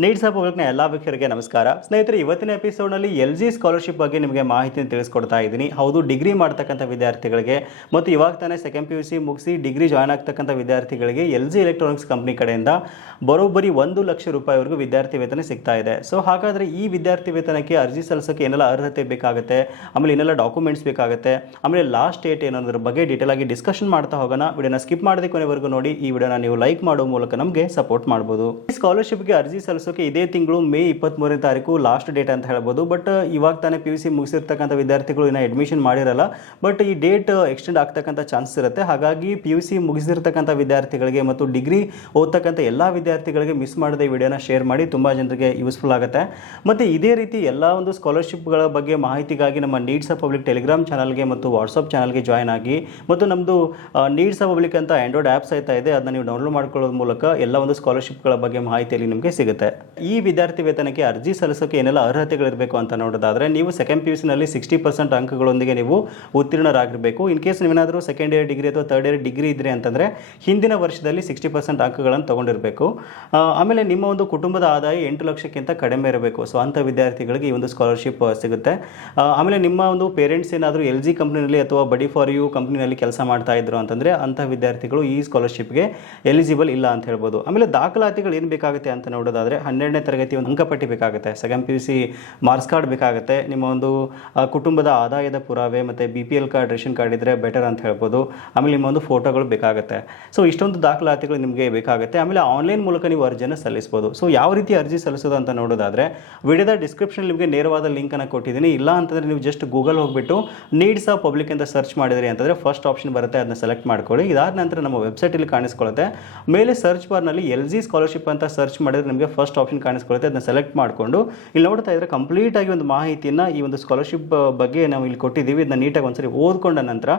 Needs of ಪಬ್ಲಿಕ್ನ ಎಲ್ಲ ವೀಕ್ಷಕರಿಗೆ ನಮಸ್ಕಾರ. ಸ್ನೇಹಿತರೆ, ಇವತ್ತಿನ ಎಪಿಸೋಡ್ನಲ್ಲಿ ಎಲ್ ಜಿ ಸ್ಕಾಲರ್ಶಿಪ್ ಬಗ್ಗೆ ನಿಮಗೆ ಮಾಹಿತಿಯನ್ನು ತಿಳಿಸ್ಕೊಡ್ತಾ ಇದ್ದೀನಿ. ಹೌದು, ಡಿಗ್ರಿ ಮಾಡ್ತಕ್ಕಂಥ ವಿದ್ಯಾರ್ಥಿಗಳಿಗೆ ಮತ್ತು ಇವಾಗ ತಾನೇ ಸೆಕೆಂಡ್ ಪಿ ಯು ಸಿ ಮುಗಿಸಿ ಡಿಗ್ರಿ ಜಾಯ್ನ್ ಆಗ್ತಕ್ಕಂಥ ವಿದ್ಯಾರ್ಥಿಗಳಿಗೆ ಎಲ್ ಜಿ ಎಲೆಕ್ಟ್ರಾನಿಕ್ಸ್ ಕಂಪ್ನಿ ಕಡೆಯಿಂದ ಬರೋಬ್ಬರಿ ಒಂದು ಲಕ್ಷ ರೂಪಾಯಿವರೆಗೂ ವಿದ್ಯಾರ್ಥಿ ವೇತನ ಸಿಗ್ತಾ ಇದೆ. ಸೊ ಹಾಗಾದರೆ ಈ ವಿದ್ಯಾರ್ಥಿ ವೇತನಕ್ಕೆ ಅರ್ಜಿ ಸಲ್ಲಿಸೋಕ್ಕೆ ಏನೆಲ್ಲ ಅರ್ಹತೆ ಬೇಕಾಗುತ್ತೆ? ಆಮೇಲೆ ಏನೆಲ್ಲ ಡಾಕ್ಯುಮೆಂಟ್ಸ್ ಬೇಕಾಗುತ್ತೆ? ಆಮೇಲೆ ಲಾಸ್ಟ್ ಡೇಟ್ ಏನೋದ್ರ ಬಗ್ಗೆ ಡೀಟೇಲ್ ಆಗಿ ಡಿಸ್ಕಷನ್ ಮಾಡ್ತಾ ಹೋಗೋಣ. ವಿಡಿಯೋನ ಸ್ಕಿಪ್ ಮಾಡದೆ ಕೊನೆವರೆಗೂ ನೋಡಿ. ಈ ವಿಡಿಯೋನ ನೀವು ಲೈಕ್ ಮಾಡೋ ಮೂಲಕ ನಮಗೆ ಸಪೋರ್ಟ್ ಮಾಡ್ಬೋದು. ಈ ಸ್ಕಾಲರ್ಶಿಪ್ಗೆ ಅರ್ಜಿ ಸಲ್ಲಿಸೋಕೆ ಇದೇ ತಿಂಗಳು ಮೇ ಇಪ್ಪತ್ತ್ಮೂರನೇ ತಾರೀಕು ಲಾಸ್ಟ್ ಡೇಟ್ ಅಂತ ಹೇಳ್ಬೋದು. ಬಟ್ ಇವಾಗ ತಾನೇ ಪಿ ಯು ಸಿ ಮುಗಿಸಿರ್ತಕ್ಕಂಥ ವಿದ್ಯಾರ್ಥಿಗಳು ಇನ್ನೂ ಅಡ್ಮಿಷನ್ ಮಾಡಿರಲ್ಲ. ಬಟ್ ಈ ಡೇಟ್ ಎಕ್ಸ್ಟೆಂಡ್ ಆಗ್ತಕ್ಕಂಥ ಚಾನ್ಸಸ್ ಇರುತ್ತೆ. ಹಾಗಾಗಿ ಪಿ ಯು ಸಿ ಮುಗಿಸಿರ್ತಕ್ಕಂಥ ವಿದ್ಯಾರ್ಥಿಗಳಿಗೆ ಮತ್ತು ಡಿಗ್ರಿ ಓದ್ತಕ್ಕಂಥ ಎಲ್ಲ ವಿದ್ಯಾರ್ಥಿಗಳಿಗೆ ಮಿಸ್ ಮಾಡದೆ ವಿಡಿಯೋನ ಶೇರ್ ಮಾಡಿ ತುಂಬ ಜನರಿಗೆ ಯೂಸ್ಫುಲ್ ಆಗುತ್ತೆ. ಮತ್ತು ಇದೇ ರೀತಿ ಎಲ್ಲ ಒಂದು ಸ್ಕಾಲರ್ಶಿಪ್ಗಳ ಬಗ್ಗೆ ಮಾಹಿತಿಗಾಗಿ ನಮ್ಮ ನೀಡ್ಸ್ ಪಬ್ಲಿಕ್ ಟೆಲಿಗ್ರಾಮ್ ಚಾನಲ್ಗೆ ಮತ್ತು ವಾಟ್ಸಪ್ ಚಾನಲ್ಗೆ ಜಾಯ್ನ್ ಆಗಿ ಮತ್ತು ನಮ್ಮದು ನೀಡ್ಸ್ ಪಬ್ಲಿಕ್ ಅಂತ ಆ್ಯಂಡ್ರಾಯ್ಡ್ ಆ್ಯಪ್ ಸಹಿತ ಇದೆ. ಅದನ್ನ ನೀವು ಡೌನ್ಲೋಡ್ ಮಾಡ್ಕೊಳ್ಳೋದ್ರ ಮೂಲಕ ಎಲ್ಲ ಒಂದು ಸ್ಕಾಲರ್ಶಿಪ್ಗಳ ಬಗ್ಗೆ ಮಾಹಿತಿಯಲ್ಲಿ ನಿಮಗೆ ಸಿಗುತ್ತೆ. ಈ ವಿದ್ಯಾರ್ಥಿ ವೇತನಕ್ಕೆ ಅರ್ಜಿ ಸಲ್ಲಿಸೋಕೆ ಏನೆಲ್ಲ ಅರ್ಹತೆಗಳಿರಬೇಕು ಅಂತ ನೋಡೋದಾದರೆ, ನೀವು ಸೆಕೆಂಡ್ ಪಿ ಯು ಸಿನಲ್ಲಿ ಸಿಕ್ಸ್ಟಿ ಪರ್ಸೆಂಟ್ ಅಂಕಗಳೊಂದಿಗೆ ನೀವು ಉತ್ತೀರ್ಣರಾಗಿರಬೇಕು. ಇನ್ ಕೇಸ್ ನೀವೇನಾದರೂ ಸೆಕೆಂಡ್ ಇಯರ್ ಡಿಗ್ರಿ ಅಥವಾ ಥರ್ಡ್ ಇಯರ್ ಡಿಗ್ರಿ ಇದ್ರೆ ಅಂತಂದರೆ, ಹಿಂದಿನ ವರ್ಷದಲ್ಲಿ ಸಿಕ್ಸ್ಟಿ ಪರ್ಸೆಂಟ್ ಅಂಕಗಳನ್ನು ತೊಗೊಂಡಿರಬೇಕು. ಆಮೇಲೆ ನಿಮ್ಮ ಒಂದು ಕುಟುಂಬದ ಆದಾಯ ಎಂಟು ಲಕ್ಷಕ್ಕಿಂತ ಕಡಿಮೆ ಇರಬೇಕು. ಸೊ ಅಂಥ ವಿದ್ಯಾರ್ಥಿಗಳಿಗೆ ಈ ಒಂದು ಸ್ಕಾಲರ್ಶಿಪ್ ಸಿಗುತ್ತೆ. ಆಮೇಲೆ ನಿಮ್ಮ ಒಂದು ಪೇರೆಂಟ್ಸ್ ಏನಾದರೂ ಎಲ್ ಜಿ ಕಂಪ್ನಿನಲ್ಲಿ ಅಥವಾ ಬಡಿ ಫಾರ್ ಯು ಕಂಪ್ನಿನಲ್ಲಿ ಕೆಲಸ ಮಾಡ್ತಾ ಇದ್ರು ಅಂತಂದರೆ, ಅಂಥ ವಿದ್ಯಾರ್ಥಿಗಳು ಈ ಸ್ಕಾಲರ್ಶಿಪ್ಗೆ ಎಲಿಜಿಬಲ್ ಇಲ್ಲ ಅಂತ ಹೇಳ್ಬೋದು. ಆಮೇಲೆ ದಾಖಲಾತಿಗಳು ಏನು ಬೇಕಾಗುತ್ತೆ ಅಂತ ನೋಡೋದಾದರೆ ಹನ್ನೆರಡನೇ ತರಗತಿ ಒಂದು ಅಂಕಪಟ್ಟಿ ಬೇಕಾಗುತ್ತೆ. Second P U C marks card ಬೇಕಾಗುತ್ತೆ. ನಿಮ್ಮ ಒಂದು ಕುಟುಂಬದ ಆದಾಯದ ಪುರಾವೆ ಮತ್ತು B P L card ration card ಇದ್ದರೆ ಬೆಟರ್ ಅಂತ ಹೇಳ್ಬೋದು. ಆಮೇಲೆ ನಿಮ್ಮ ಒಂದು ಫೋಟೋಗಳು ಬೇಕಾಗುತ್ತೆ. ಸೊ ಇಷ್ಟೊಂದು ದಾಖಲಾತಿಗಳು ನಿಮಗೆ ಬೇಕಾಗುತ್ತೆ. ಆಮೇಲೆ ಆನ್ಲೈನ್ ಮೂಲಕ ನೀವು ಅರ್ಜಿಯನ್ನು ಸಲ್ಲಿಸ್ಬೋದು. ಸೊ ಯಾವ ರೀತಿ ಅರ್ಜಿ ಸಲ್ಲಿಸೋದು ಅಂತ ನೋಡೋದಾದರೆ, ವಿಡಿಯೋದ ಡಿಸ್ಕ್ರಿಪ್ಷನ್ ನಿಮಗೆ ನೇರವಾದ ಲಿಂಕನ್ನು ಕೊಟ್ಟಿದ್ದೀನಿ. ಇಲ್ಲ ಅಂತಂದರೆ ನೀವು ಜಸ್ಟ್ ಗೂಗಲ್ ಹೋಗಿಬಿಟ್ಟು ನೀಡ್ಸ್ ಆಫ್ ಪಬ್ಲಿಕ್ ಅಂತ ಸರ್ಚ್ ಮಾಡಿದ್ರಿ ಅಂತಂದರೆ ಫಸ್ಟ್ ಆಪ್ಷನ್ ಬರುತ್ತೆ. ಅದನ್ನ ಸೆಲೆಕ್ಟ್ ಮಾಡ್ಕೊಳ್ಳಿ. ಇದಾದ ನಂತರ ನಮ್ಮ ವೆಬ್ಸೈಟಲ್ಲಿ ಕಾಣಿಸ್ಕೊಳ್ಳುತ್ತೆ. ಮೇಲೆ ಸರ್ಚ್ ಬಾರ್ನಲ್ಲಿ ಎಲ್ ಜಿ ಸ್ಕಾಲರ್ಶಿಪ್ ಅಂತ ಸರ್ಚ್ ಮಾಡಿದ್ರೆ ನಿಮಗೆ ಫಸ್ಟ್ ಆಪ್ಷನ್ ಕಾಣಿಸ್ಕೊಳ್ಳುತ್ತೆ. ಅದನ್ನ ಸೆಲೆಕ್ಟ್ ಮಾಡಿಕೊಂಡು, ಇಲ್ಲಿ ನೋಡ್ತಾ ಇದ್ರೆ ಕಂಪ್ಲೀಟ್ ಆಗಿ ಒಂದು ಮಾಹಿತಿಯನ್ನು ಈ ಒಂದು ಸ್ಕಾಲರ್ಶಿಪ್ ಬಗ್ಗೆ ನಾವು ಇಲ್ಲಿ ಕೊಟ್ಟಿದ್ದೀವಿ. ಇದನ್ನ ನೀಟಾಗಿ ಒಂದ್ಸರಿ ಓದ್ಕೊಂಡ ನಂತರ,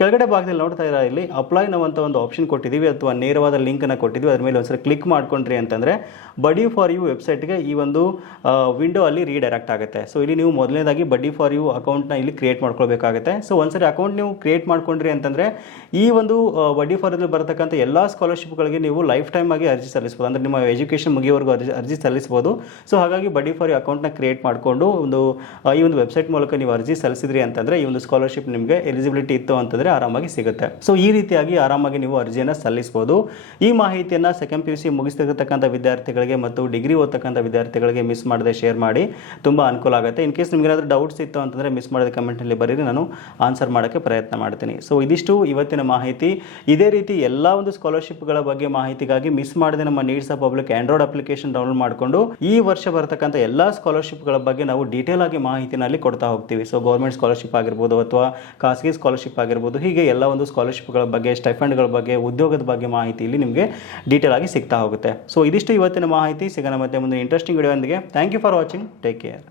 ಕೆಳಗಡೆ ಭಾಗದಲ್ಲಿ ನೋಡ್ತಾ ಇದ್ದಾರೆ ಇಲ್ಲಿ ಅಪ್ಲೈ ನಾವು ಅಂತ ಒಂದು ಆಪ್ಷನ್ ಕೊಟ್ಟಿದ್ದೀವಿ ಅಥವಾ ನೇರವಾದ ಲಿಂಕನ್ನು ಕೊಟ್ಟಿದ್ದೀವಿ. ಅದ್ರ ಮೇಲೆ ಒಂದ್ಸರಿ ಕ್ಲಿಕ್ ಮಾಡ್ಕೊಂಡ್ರಿ ಅಂತಂದರೆ ಬಡಿ ಫಾರ್ ಯು ವೆಬ್ಸೈಟ್ಗೆ ಈ ಒಂದು ವಿಂಡೋ ಅಲ್ಲಿ ರೀಡೈರೆಕ್ಟ್ ಆಗುತ್ತೆ. ಸೊ ಇಲ್ಲಿ ನೀವು ಮೊದಲನೇದಾಗಿ ಬಡ್ಡಿ ಫಾರ್ ಯು ಅಕೌಂಟ್ನ ಇಲ್ಲಿ ಕ್ರಿಯೇಟ್ ಮಾಡ್ಕೊಳ್ಬೇಕಾಗುತ್ತೆ. ಸೊ ಒಂದ್ಸರಿ ಅಕೌಂಟ್ ನೀವು ಕ್ರಿಯೇಟ್ ಮಾಡ್ಕೊಂಡ್ರಿ ಅಂತಂದರೆ, ಈ ಒಂದು ಬಡ್ಡಿ ಫಾರ್ ಬರತಕ್ಕಂಥ ಎಲ್ಲ ಸ್ಕಾಲರ್ಶಿಪ್ಗಳಿಗೆ ನೀವು ಲೈಫ್ ಟೈಮ್ ಆಗಿ ಅರ್ಜಿ ಸಲ್ಲಿಸ್ಬೋದು ಅಂದರೆ ನಿಮ್ಮ ಎಜುಕೇಶನ್ ಮುಗಿಯವರೆಗೂ ಅರ್ಜಿ ಅರ್ಜಿ ಸಲ್ಲಿಸ್ಬೋದು. ಸೊ ಹಾಗಾಗಿ ಬಡ್ಡಿ ಫಾರ್ ಯು ಅಕೌಂಟ್ನ ಕ್ರಿಯೇಟ್ ಮಾಡಿಕೊಂಡು ಒಂದು ಈ ಒಂದು ವೆಬ್ಸೈಟ್ ಮೂಲಕ ನೀವು ಅರ್ಜಿ ಸಲ್ಲಿಸಿದ್ರಿ ಅಂತಂದರೆ ಈ ಒಂದು ಸ್ಕಾಲರ್ಶಿಪ್ ನಿಮಗೆ ಎಲಿಜಿಬಿಲಿಟಿ ಇತ್ತು ಅಂತಂದರೆ ಆರಾಮಾಗಿ ಸಿಗುತ್ತೆ. ಸೊ ಈ ರೀತಿಯಾಗಿ ಆರಾಮಾಗಿ ನೀವು ಅರ್ಜಿಯನ್ನು ಸಲ್ಲಿಸ್ಬೋದು. ಈ ಮಾಹಿತಿಯನ್ನು ಸೆಕೆಂಡ್ ಪಿ ಯು ಸಿ ಮುಗಿಸ್ತಿರ್ತಕ್ಕಂಥ ವಿದ್ಯಾರ್ಥಿಗಳಿಗೆ ಮತ್ತು ಡಿಗ್ರಿ ಓದ್ತಕ್ಕಂಥ ವಿದ್ಯಾರ್ಥಿಗಳಿಗೆ ಮಿಸ್ ಮಾಡದೆ ಶೇರ್ ಮಾಡಿ, ತುಂಬ ಅನುಕೂಲ ಆಗುತ್ತೆ. ಇನ್ ಕೇಸ್ ನಿಮ್ಗೆ ಏನಾದರೂ ಡೌಟ್ಸ್ ಇತ್ತು ಅಂತಂದರೆ ಮಿಸ್ ಮಾಡಿದ ಕಮೆಂಟಲ್ಲಿ ಬರೀರಿ, ನಾನು ಆನ್ಸರ್ ಮಾಡೋಕ್ಕೆ ಪ್ರಯತ್ನ ಮಾಡ್ತೀನಿ. ಸೊ ಇದಿಷ್ಟು ಇವತ್ತಿನ ಮಾಹಿತಿ. ಇದೇ ರೀತಿ ಎಲ್ಲ ಒಂದು ಸ್ಕಾಲರ್ಶಿಪ್ಗಳ ಬಗ್ಗೆ ಮಾಹಿತಿಗಾಗಿ ಮಿಸ್ ಮಾಡದೆ ನಮ್ಮ needs public Android application download ಮಾಡಿಕೊಂಡು ಈ ವರ್ಷ ಬರತಕ್ಕಂಥ ಎಲ್ಲ ಸ್ಕಾಲರ್ಶಿಪ್ಗಳ ಬಗ್ಗೆ ನಾವು ಡೀಟೇಲ್ ಆಗಿ ಮಾಹಿತಿನಲ್ಲಿ ಕೊಡ್ತಾ ಹೋಗ್ತೀವಿ. ಸೊ ಗೌರ್ಮೆಂಟ್ ಸ್ಕಾಲರ್ಶಿಪ್ ಆಗಿರ್ಬೋದು ಅಥವಾ ಖಾಸಗಿ ಸ್ಕಾಲರ್ಶಿಪ್ ಆಗಿರ್ಬೋದು, ಹೀಗೆ ಎಲ್ಲ ಒಂದು ಸ್ಕಾಲರ್ಶಿಪ್ಗಳ ಬಗ್ಗೆ ಸ್ಟೈಫಂಡ್ಗಳ ಬಗ್ಗೆ, ಉದ್ಯೋಗದ ಬಗ್ಗೆ ಮಾಹಿತಿ ಇಲ್ಲಿ ನಿಮಗೆ ಡೀಟೇಲ್ ಆಗಿ ಸಿಗ್ತಾ ಹೋಗುತ್ತೆ. ಸೊ ಇದಿಷ್ಟು ಇವತ್ತಿನ ಮಾಹಿತಿ. ಸಿಗೋಣ ಮತ್ತೆ ಮುಂದೆ interesting video thank you for watching take care